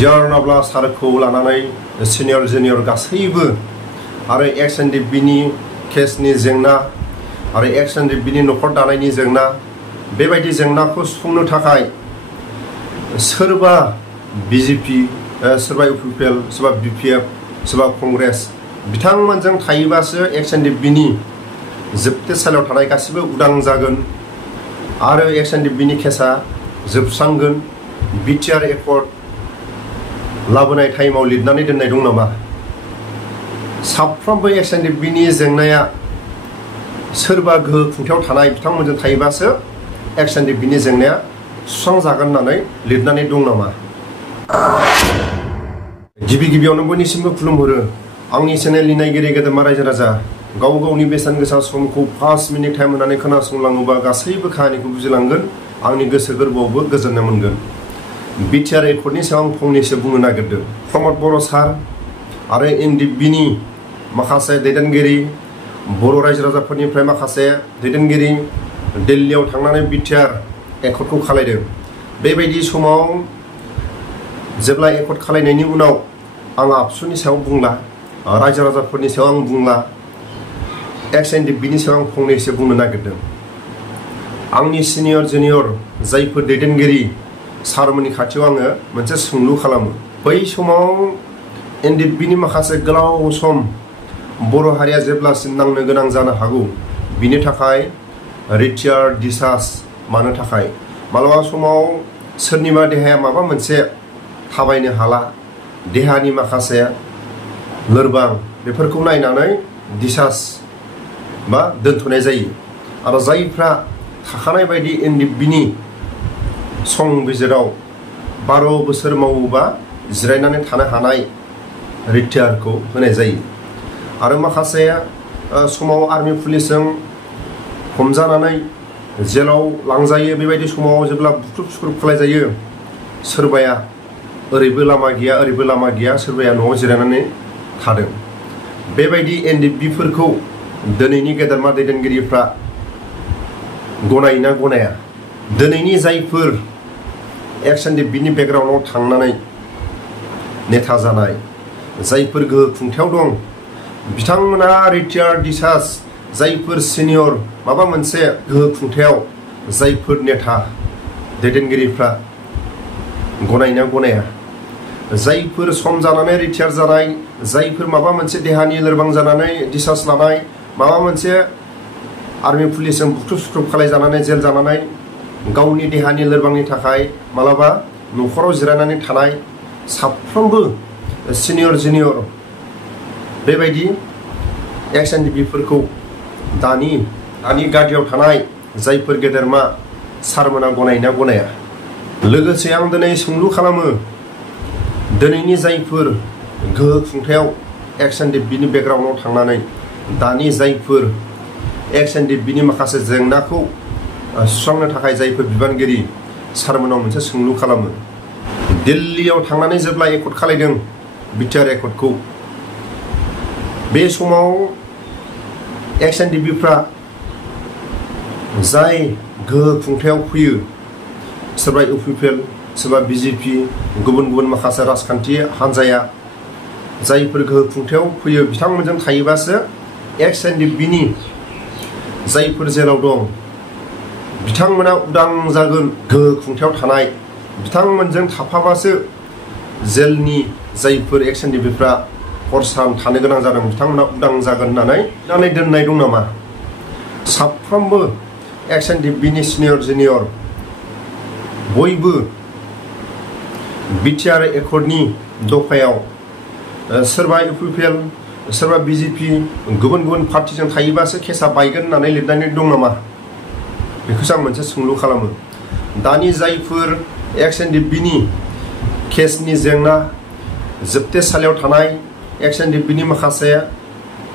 जारनाब्ला सारखौ लानानै senior junior गासैबो आरो एक्स एन डि बिनि केसनि जेंना आरो एक्स एन डि बिनि न'खर दानायनि जेंना बेबायदि जेंनाखौ सुफुंनो थाखाय सोरबा बिजेपि सोरबा इउपिपिएल सोरबा बिपिएफ सोरबा कंग्रेस बिथांमोनजों थायोबासो एक्स एन डि बिनि जोबथेसालियाव थानाय गासिबो उदां जागोन आरो एक्स एन डि बिनि केसा जोबस्रांगोन। बिटिआर एकर्ड लाबोनाय टाइमाव लिरनानै दोननाय दं नामा? साफ्रोमबो एक्स एन डि बिनि जेंनाया सोरबा गोहो खुंथायाव थानाय बिथांमोनजों थायोबासो एक्स एन डि बिनि जेंनाया सुस्रांजागोन होननानै लिरनानै दं नामा? गिबियावनो बयनिसिमबो खुलुमहरो आंनि चेनेलनि नायगिरि गेदेमा रायजो राजा। गाव गावनि बेसेन गोसा समखौ 5 मिनिट टाइम होनानै खोनासंलाङोबा गासैबो खाहानिखौ बुजिलांगोन, आंनि गोसो गोरबोआवबो गोजोननाय मोनगोन। बिटिआर एकर्डनि सायाव आं फंनैसो बुंनो नागिरदों। प्रमद बर' सार आरो एनडिबिनि माखासे दैदेनगिरि बर' रायजो राजाफोरनिफ्राय माखासे दैदेनगिरि दिल्लीयाव थांनानै बिटिआर एकर्डखौ खालायदों। बेबायदि समाव जेब्ला एकर्ड खालायनायनि उनाव आं आबसुनि सायाव बुंला, रायजो राजाफोरनि सायाव आं बुंला, एक्स एन डि बिनि सायाव आं फंनैसो बुंनो नागिरदों। आंनि सिनियर जुनियर जायफोर दैदेनगिरि सारमोननि खाथियाव आङो मोनसे सोंलु खालामो। बै समाव एनडिबिनि माखासे गोलाव सम बर' हारिया जेब्लासिम नांनो गोनां जानो हागौ बिनि थाखाय रिटायार डिसार्ज मानो थाखाय मालाबा समाव सोरनिबा देहाया माबा मोनसे थाबायनो हाला, देहानि माखासे लोरबां बेफोरखौ नायनानै डिसार्ज बा दोनथ'नाय जायो। आरो जायफ्रा थाखानाय बायदि एनडिबिनि संबिजिराव 12 बोसोर मावोबा जिरायनानै थानो हानाय रिटायारखौ होनाय जायो। आरो माखासे समाव आर्मि पुलिसजों हमजानानै जेलाव लांजायो। बेबायदि समाव जेब्ला बुख्रुब सुख्रुब खालायजायो, सोरबाया ओरैबो लामा गैया ओरैबो लामा गैया, सोरबाया न'आव जिरायनानै थादों। बेबायदि एनडिबिफोरखौ दिनैनि गेदेरमा दैदेनगिरिफ्रा गनायोना गनाया? दिनैनि जायफोर एक्स एन डि बिनि बेकग्राउन्डआव थांनानै नेता जानाय, जायफोर गोहो खुंथायाव दं, बिथांमोना रिटायार डिसार्ज जायफोर सिनियर माबा मोनसे गोहो खुंथायाव जायफोर नेता दैदेनगिरिफ्रा गनायोना गनाया? जायफोर सम जानानै रिटायार जानाय, जायफोर माबा मोनसे देहानि लोरबां जानानै डिसार्ज लानाय, माबा मोनसे आर्मि पुलिसजों बुख्रुब सुख्रुब खालायजानानै जेल जानानै गावनि देहानि लोरबांनि थाखाय मालाबा न'खराव जिरायनानै थानाय साफ्रोमबो सिनियर जुनियर बेबायदि एक्स एन डि बिफोरखौ दानि गादियाव थानाय जायफोर गेदेरमा सारमोना गनायोना गनाया? लोगोसे आं दिनै सोंलु खालामो, दिनैनि जायफोर गोहो खुंथायाव एक्स एन डि बिनि बेकग्राउन्डआव थांनानै दानि जायफोर एक्स एन डि बिनि माखासे जेंनाखौ सुस्रांनो थाखाय जायफोर बिबानगिरि सारमोनाव मोनसे सोंलु खालामो। दिल्लीयाव थांनानै जेब्ला एकर्ड खालायदों बिटिआर एकर्डखौ, बे समाव एक्स एन डि बिफ्रा जाय गोहो खुंथायाव फैयो, सोरबा इउपिपिएल सोरबा बिजेपि गुबुन गुबुन माखासे राजखान्थि हान्जाया जायफोर गोहो खुंथायाव फैयो बिथांमोनजों थायोबासो एक्स एन डि बिनि जायफोर जेलाव दं बिथांमोना उदां जागोन। गोहो खुंथायाव थानाय बिथांमोनजों थाफाबासो जेलनि जायफोर एक्स एन डि बिफ्रा हर सान थानो गोनां जादों बिथांमोना उदां जागोन होननानै दोननाय दं नामा? साफ्रोमबो एक्स एन डि बिनि सिनियर जुनियर बयबो बिटिआर एकर्डनि दफायाव सोरबा इउपिपिएल सोरबा बिजेपि गुबुन गुबुन पार्टिजों थायोबासो केसा बायगोन होननानै लिरनानै दं नामा? बेखौसो आं मोनसे सोंलु खालामो। दानि जायफोर एक्स एन डि बिनि केसनि जेंना, जोबथेसालियाव थानाय एक्स एन डि बिनि माखासे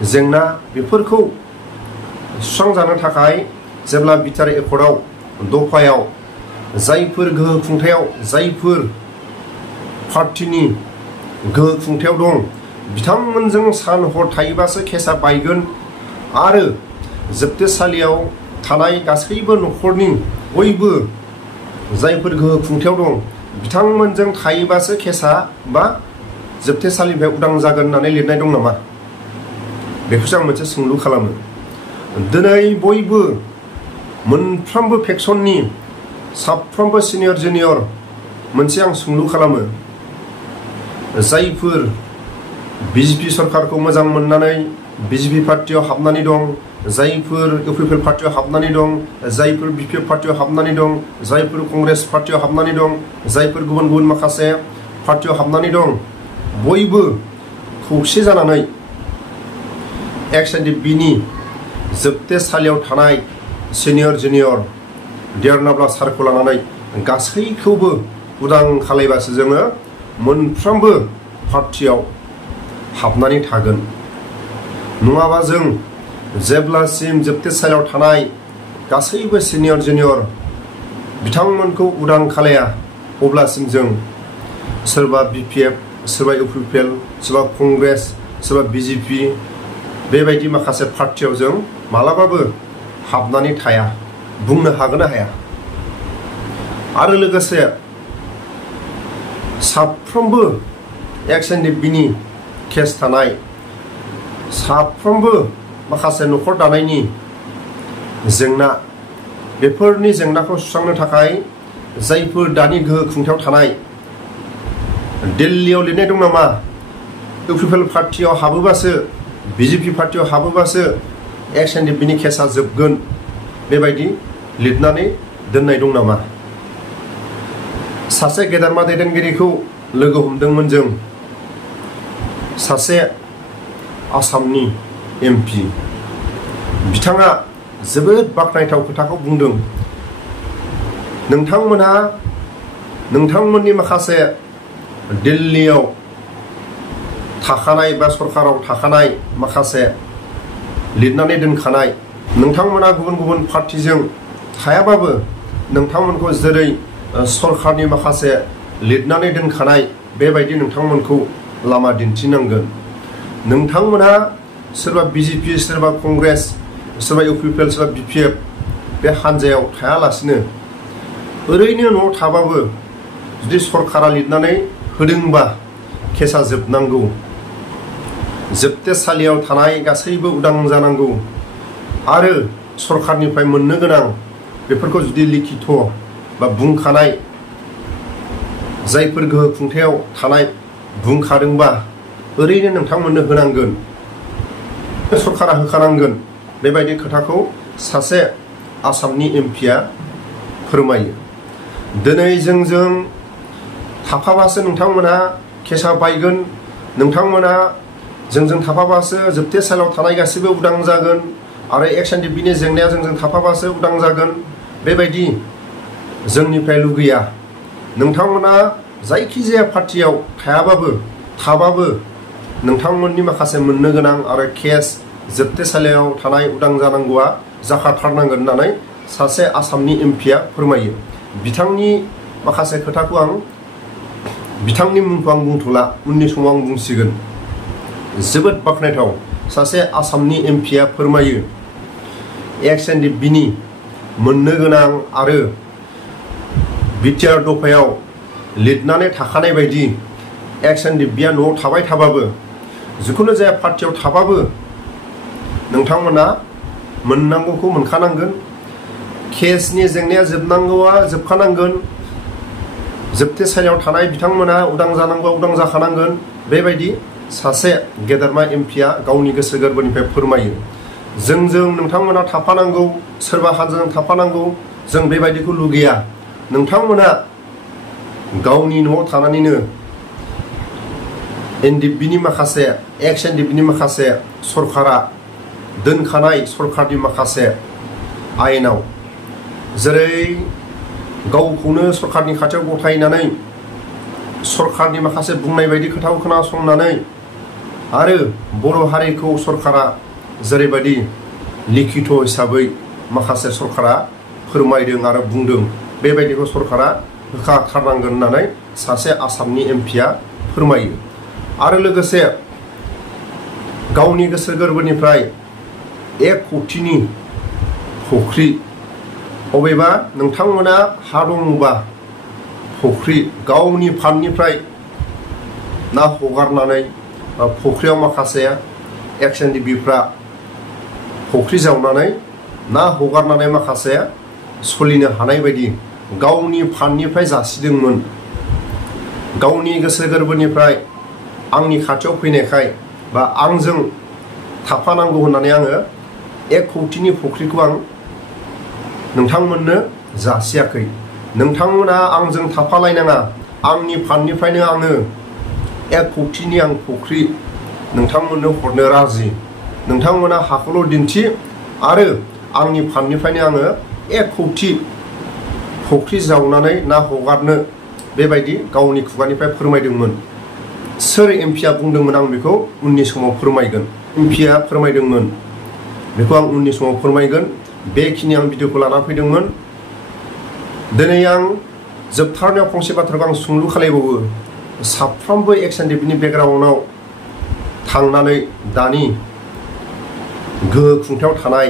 जेंना, बेफोरखौ सुस्रांजानो थाखाय जेब्ला बिटिआर एकर्डआव दफायाव जायफोर गोहो खुंथायाव जायफोर पार्टिनि गोहो खुंथायाव दं बिथांमोनजों सान हर थायोबासो केसा बायगोन आरो जोबथेसालियाव थानाय गासैबो न'खरनि बयबो जायफोर गोहो खुंथायाव दं बिथांमोनजों थायोबासो केसा बा जोबथेसालिनिफ्राय उदां जागोन होननानै लिरनाय दं नामा? बेखौसो आं मोनसे सोंलु खालामो। दिनै बयबो मोनफ्रोमबो फेक्सननि साफ्रोमबो सिनियर जुनियर मोनसे आं सोंलु खालामो। जायफोर बिजेपि सरकारखौ मोजां मोननानै बिजेपि पार्टियाव हाबनानै दं, जायफोर इउपिपिएल पार्टियाव हाबनानै दं, जायफोर बिपिएफ पार्टियाव हाबनानै दं, जायफोर कंग्रेस पार्टियाव हाबनानै दं, जायफोर गुबुन गुबुन माखासे पार्टियाव हाबनानै दं, बयबो खौसे जानानै XNDP-नि जोबथेसालियाव थानाय सिनियर जुनियर देरनाब्ला सारखौ लानानै गासैखौबो उदां खालायबासो जोङो मोनफ्रोमबो पार्टियाव हाबनानै थागोन। नङाबा जों जेब्लासिम जोबथेसालियाव थानाय गासैबो सिनियर जुनियर बिथांमोनखौ उदां खालाया अब्लासिम जों सोरबा बिपिएफ, सोरबा इउपिपिएल, सोरबा कंग्रेस, सोरबा बिजेपि बेबायदि माखासे पार्टियाव जों मालाबाबो हाबनानै थाया, बुंनो हागोन ना हाया? आरो लोगोसे साफ्रोमबो XNDP-नि केस थानाय साफ्रोमबो माखासे न'खर दानायनि जेंना, बेफोरनि जेंनाखौ सुस्रांनो थाखाय जायफोर दानि गोहो खुंथायाव थानाय दिल्लीयाव लिरनाय दं नामा? इउपिपिएल पार्टियाव हाबोबासो, बिजेपि पार्टियाव हाबोबासो XNDP-नि केसा जोबगोन, बेबायदि लिरनानै दोननाय दं नामा? सासे गेदेरमा दैदेनगिरिखौ लोगो हमदोंमोन जों, सासे आसामनि MP। बिथाङा जोबोद बाख्नायथाव खोथाखौ बुंदों। नोंथांमोनहा नोंथांमोननि माखासे दिल्लीयाव थाखानाय बा सरकाराव थाखानाय माखासे लिरनानै दोनखानाय, नोंथांमोना गुबुन गुबुन पार्टिजों थायाबाबो नोंथांमोनखौ जेरै सरकारनि माखासे लिरनानै दोनखानाय बेबायदि नोंथांमोनखौ लामा दिन्थिनांगोन। नोंथांमोनहा सोरबा बिजेपि, सोरबा कंग्रेस, सोरबा इउपिपिएल, सोरबा बिपिएफ बे हान्जायाव थायालासिनो ओरैनो न'आव थाबाबो जुदि सरकारा लिरनानै होदोंबा केसा जोबनांगौ, जोबथेसालियाव थानाय गासैबो उदां जानांगौ आरो सरकारनिफ्राय मोननो गोनां बेफोरखौ जुदि लिखित बा बुंखानाय जायफोर गोहो खुंथायाव थानाय बुंखादोंबा ओरैनो नोंथांमोननो होनांगोन, सरकारा होखानांगोन, बेबायदि खोथाखौ सासे आसामनि MPआ फोरमायो। दिनै जोंजों थाफाबासो नोंथांमोनहा केसा बायगोन, नोंथांमोनहा जोंजों थाफाबासो जोबथेसालियाव थानाय गासैबो उदां जागोन आरो XNDP-नि जेंनाया जोंजों थाफाबासो उदां जागोन, बेबायदि जोंनिफ्राय लुगैया। नोंथांमोना जायखिजाया पार्टियाव थाबाबो नोंथांमोननि माखासे मोननो गोनां आरो केस जोबथेसालियाव थानाय उदां जानांगौआ जाखाथारनांगोन होननानै सासे आसामनि MPआ फोरमायो। बिथांनि माखासे खोथाखौ बिथांनि मुंखौ आं बुंथ'ला, उननि समाव आं बुंसिगोन। जोबोद बाख्नायथाव सासे आसामनि MPआ फोरमायो XNDP-नि मोननो गोनां आरो बिटिआर दफायाव लिरनानै थाखानाय बायदि XNDP-आ न'आव थाबाय थाबाबो, जिखुनु जाया पार्टियाव थाबाबो नोंथांमोना मोननांगौखौ मोनखानांगोन, केसनि जेंनाया जोबनांगौआ जोबखानांगोन, जोबथेसालियाव थानाय बिथांमोना उदां जानांगौआ उदां जाखानांगोन, बेबायदि सासे गेदेरमा MPआ गावनि गोसो गोरबोनिफ्राय फोरमायो। जोंजों नोंथांमोना थाफानांगौ, सोरबा हानजाजों थाफानांगौ, जों बेबायदिखौ लुगैया। नोंथांमोना गावनि न'आव थानानैनो XNDP-नि माखासे सरकारा दोनखानाय सरकारनि माखासे आयेनाव, जेरै गावखौनो सरकारनि खाथियाव गथायनानै सरकारनि माखासे बुंनाय बायदि खोथाखौ खोनासंनानै आरो बर' हारिखौ सरकारा जेरैबायदि लिखित हिसाबै माखासे सरकारा फोरमायदों आरो बुंदों, बेबायदिखौ सरकारा होखाथारनांगोन होननानै सासे आसामनि MPआ फोरमायो। आरो लोगोसे गावनि गोसो गोरबोनिफ्राय 1 कौटिनि फुख्रि, अबेबा नोंथांमोना हा दङबा फुख्रि गावनि फान्डनिफ्राय ना हगारनानै फुख्रियाव माखासे एक्स-एन-डि-बिफ्रा फुख्रि जावनानै ना हगारनानै माखासे सोलिनो हानाय बायदि गावनि फान्डनिफ्राय जासिदोंमोन। गावनि गोसो गोरबोनिफ्राय आंनि खाथियाव फैनायखाय बा आंजों थाफानांगौ होननानै आङो 1 कौटिनि फुख्रिखौ आं नोंथांमोननो जासियाखै। नोंथांमोना आंजों थाफालायनाङा, आंनि फान्डनिफ्रायनो आङो 1 कौटिनि आं फुख्रि नोंथांमोननो हरनो राजि। नोंथांमोना हाखौल' दिन्थि आरो आंनि फान्डनिफ्रायनो आङो 1 कौटि फुख्रि जावनानै ना हगारनो बेबायदि गावनि खुगानिफ्राय फोरमायदोंमोन। सोर एमपिआ बुंदोंमोन आं बेखौ उननि समाव फोरमायगोन। एमपिआ फोरमायदोंमोन बेखौ आं उननि समाव फोरमायगोन। बेखिनि आं भिडिअखौ लाना फैदोंमोन। दिनै आं जोबथारनायाव फंसे बाथ्राखौ आं सोंलु खालायबावो। साफ्रोमबो एक्स-एन-डि-बिनि बेकग्राउन्डआव थांनानै दानि गोहो खुंथायाव थानाय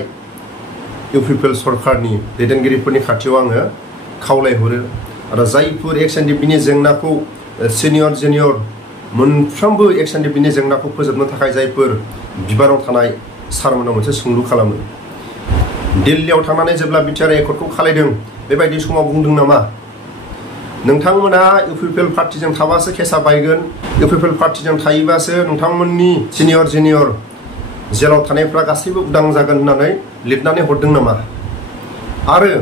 इउपिपिएल सरकारनि दैदेनगिरिफोरनि खाथियाव आङो खावलायहरो आरो जायफोर एक्स-एन-डि-बिनि जेंनाखौ सिनियर जुनियर मोनफ्रोमबो एक्स-एन-डि-बिनि जेंनाखौ फोजोबनो थाखाय जायफोर बिबानाव थानाय सारमोनाव मोनसे सोंलु खालामो। दिल्लीयाव थांनानै जेब्ला बिटिआर एकर्डखौ खालायदों बेबायदि समाव बुंदों नामा नोंथांमोना इउपिपिएल पार्टिजों थाबासो केसा बायगोन, इउपिपिएल पार्टिजों थायोबासो नोंथांमोननि सिनियर जुनियर जेलाव थानायफ्रा गासैबो उदां जागोन होननानै लिरनानै हरदों नामा? आरो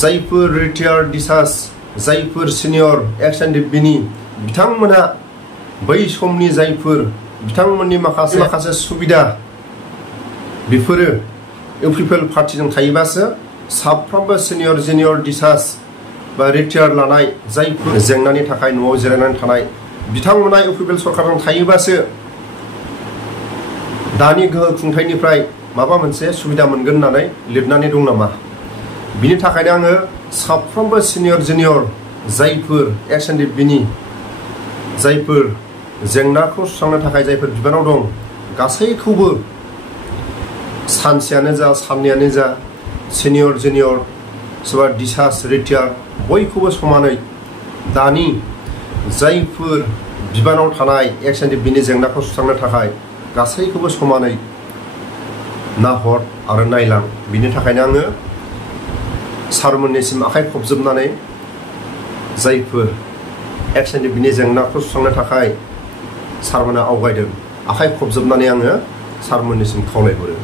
जायफोर रिटायार्ड डिसार्ज जायफोर सिनियर एक्स-एन-डि-बिनि बिथांमोना बै समनि जायफोर बिथांमोननि माखासे सुबिदा बेफोरो इउपिपिएल पार्टिजों थायोबासो साफ्रोमबो सिनियर जुनियर डिसार्ज बा रिटायार लानाय जायफोर जेंनानि थाखाय न'आव जिरायनानै थानाय बिथांमोना इउपिपिएल सरकारजों थायोबासो दानि गोहो खुंथायनिफ्राय माबा मोनसे सुबिदा मोनगोन होननानै लिरनानै दं नामा? बिनि थाखायनो आङो साफ्रोमबो सिनियर जुनियर जायफोर एक्स-एन-डि-बिनि जायफोर जेंनाखौ सुस्रांनो थाखाय जायफोर बिबानाव दं गासैखौबो सानसेयानो जा साननैयानो जा सिनियर जुनियर सोरबा डिसार्ज रिटायार बयखौबो समानै दानि जायफोर बिबानाव थानाय एक्स-एन-डि-बिनि जेंनाखौ सुस्रांनो थाखाय गासैखौबो समानै नाहर आरो नायलां। बिनि थाखायनो आङो सारमोननिसिम आखाइ खबजोबनानै जायफोर एक्स-एन-डि-बिनि जेंनाखौ सुस्रांनो थाखाय सारमोना आवगायदों आखाइ खबजोबनानै आङो सारमोननिसिम खावलायहरो।